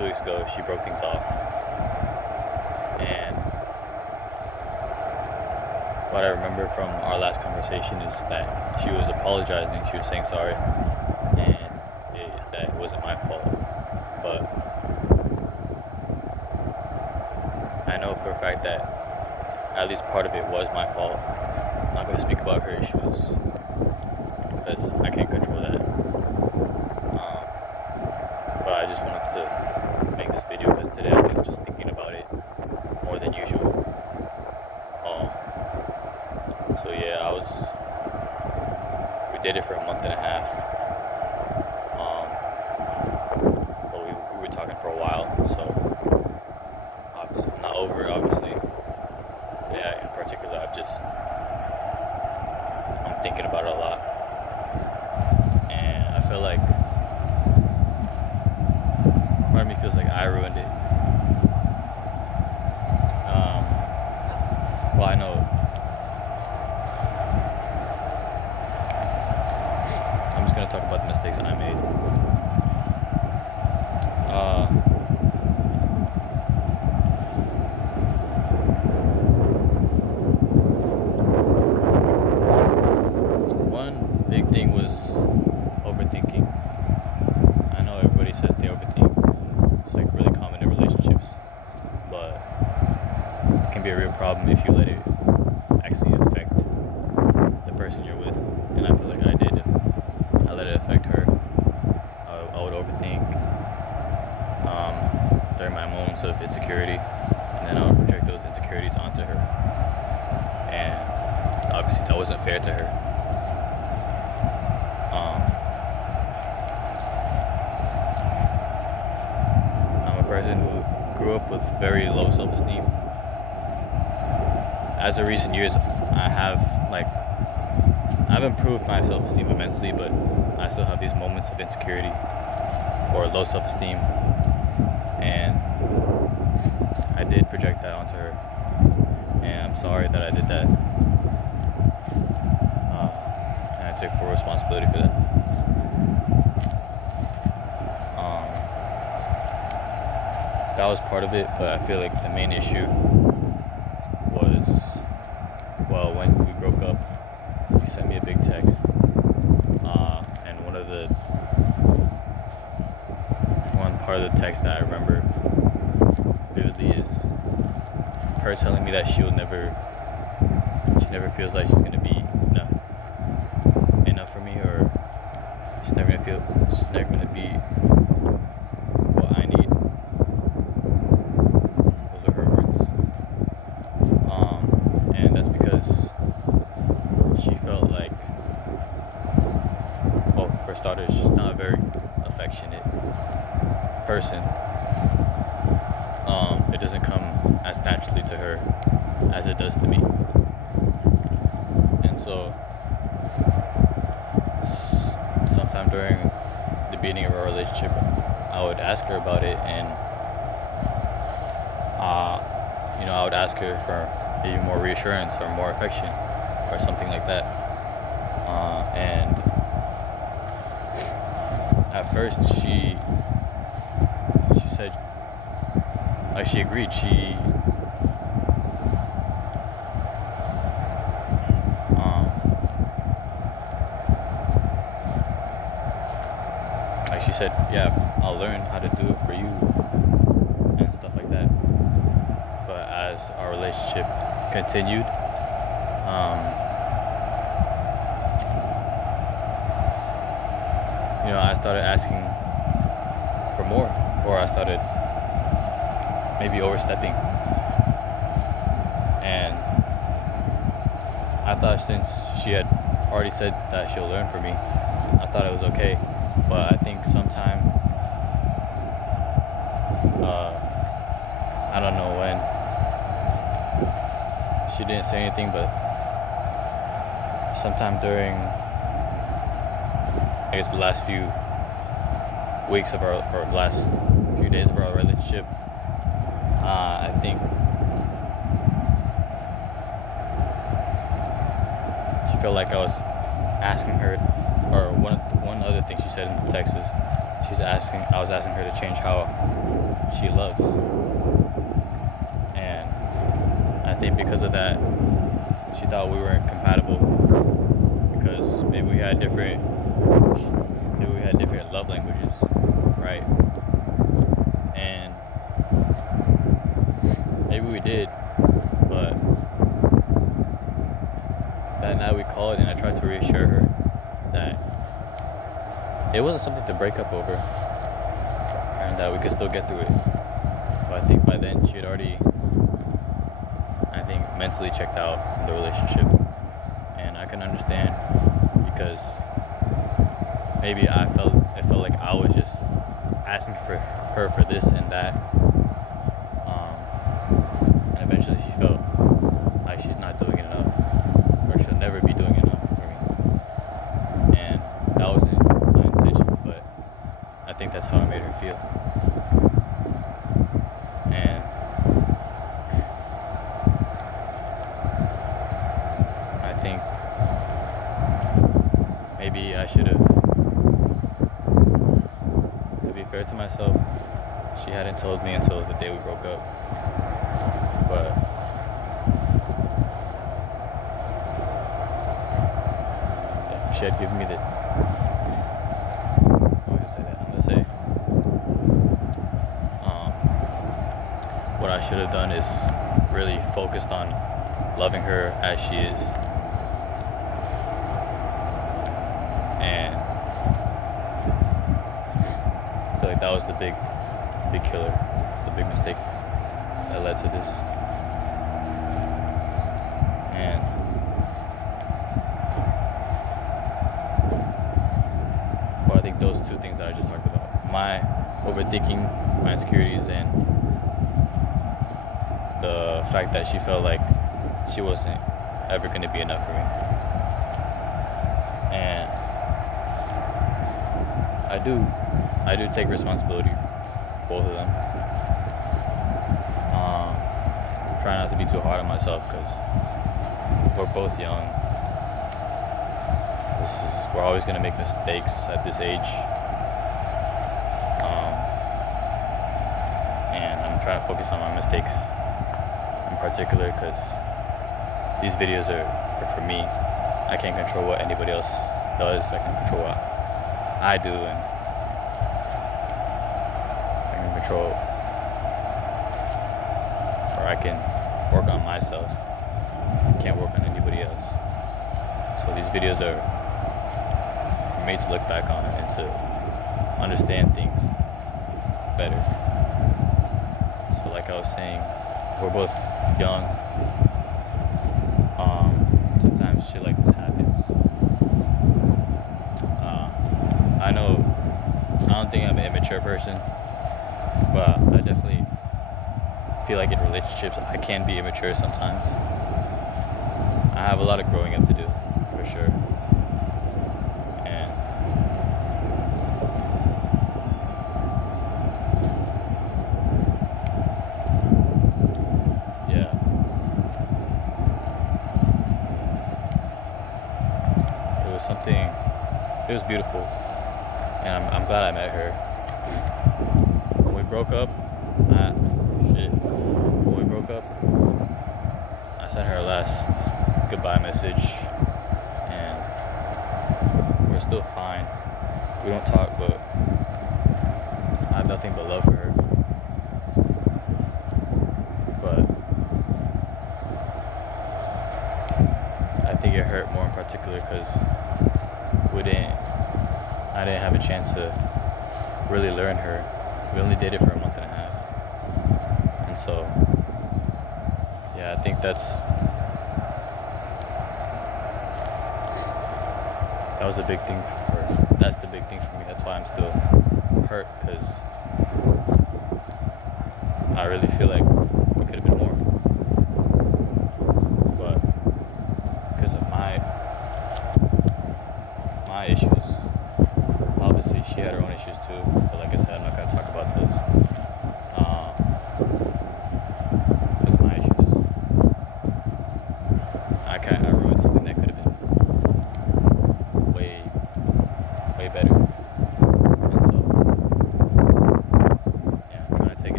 2 weeks ago, she broke things off. And what I remember from our last conversation is that she was apologizing. She was saying sorry, and that it wasn't my fault. But I know for a fact that at least part of it was my fault. I'm not going to speak about her issues because I can't control that. But I just wanted to make this video because today I've been just thinking about it more than usual. So yeah, we did it for a month and a half. But we were talking for a while, so obviously I'm not over it, obviously. Yeah, in particular, I'm thinking about it a lot. And I feel like part of me feels like I ruined it. Well, I know I'm just gonna talk about the mistakes that I made. One big thing was overthinking. I know everybody says they overthink. It's like really common in relationships, but it can be a real problem if you let it actually affect the person you're with. And I feel like I did. I let it affect her. I would overthink during my moments of insecurity, and then I would project those insecurities onto her. And obviously that wasn't fair to her. I'm a person who grew up with very low self-esteem. As of recent years, I've improved my self-esteem immensely, but I still have these moments of insecurity or low self-esteem, and I did project that onto her, and I'm sorry that I did that, and I take full responsibility for that. That was part of it, but I feel like the main issue was, well, when we broke up, he sent me a big text, and one part of the text that I remember vividly is her telling me that she never feels like she's gonna be enough for me, or she's never gonna be what I need. Those are her words. And that's because she felt like, well, for starters, she's not a very affectionate person. It doesn't come as naturally to her as it does to me. And so, sometime during the beginning of our relationship, I would ask her about it, and I would ask her for maybe more reassurance or more affection or something like that. And at first she said, like, she agreed. She said, yeah, I'll learn how to do it for you and stuff like that. But as our relationship continued, I started asking for more, or I started maybe overstepping. And I thought, since she had already said that she'll learn from me, I thought it was okay. But I think sometime, I don't know when, she didn't say anything, but sometime during, I guess, the last few weeks of or last few days of our relationship, I think she felt like I was asking her, or one other thing she said in the text is I was asking her to change how she loves. And I think because of that, she thought we weren't compatible because maybe we had different love languages, right? And maybe we did, but that night we called and I tried to reassure her that it wasn't something to break up over and that we could still get through it. But I think by then she had already, I think, mentally checked out from the relationship. And I can understand because maybe it felt like I was just asking for her for this and that. And eventually she felt like she's not doing enough or she'll never be doing enough for me. And that wasn't my intention, but I think that's how I made her feel. And I think maybe I should have, to be fair to myself, she hadn't told me until the day we broke up. But yeah, she had given me the, I'm gonna say that, I'm gonna say, what I should have done is really focused on loving her as she is. And I feel like that was the big killer, the big mistake that led to this. And well, I think those two things that I just talked about, my overthinking, my insecurities, and the fact that she felt like she wasn't ever going to be enough for me. And I do take responsibility, both of them. Try not to be too hard on myself because we're both young. We're always going to make mistakes at this age. And I'm trying to focus on my mistakes in particular because these videos are for me. I can't control what anybody else does. I can control what I do, and I can control, or I can work on myself. I can't work on anybody else. So these videos are made to look back on and to understand things better. So like I was saying, we're both young. Sometimes shit like this happens. I don't think I'm an immature person, but I definitely feel like in relationships I can be immature sometimes. I have a lot of growing up to do, for sure. And yeah, it was beautiful, and I'm glad I met her. When we broke up, I sent her a last goodbye message, and we're still fine. We don't talk, but I have nothing but love for her. But I think it hurt more in particular because I didn't have a chance to really learn her. We only dated for a month and a half. And so, yeah, I think that's the big thing for me. That's why I'm still hurt, because I really feel like we could have been more. But because of my issues, obviously she had her own issues too. But like I said, I'm not gonna talk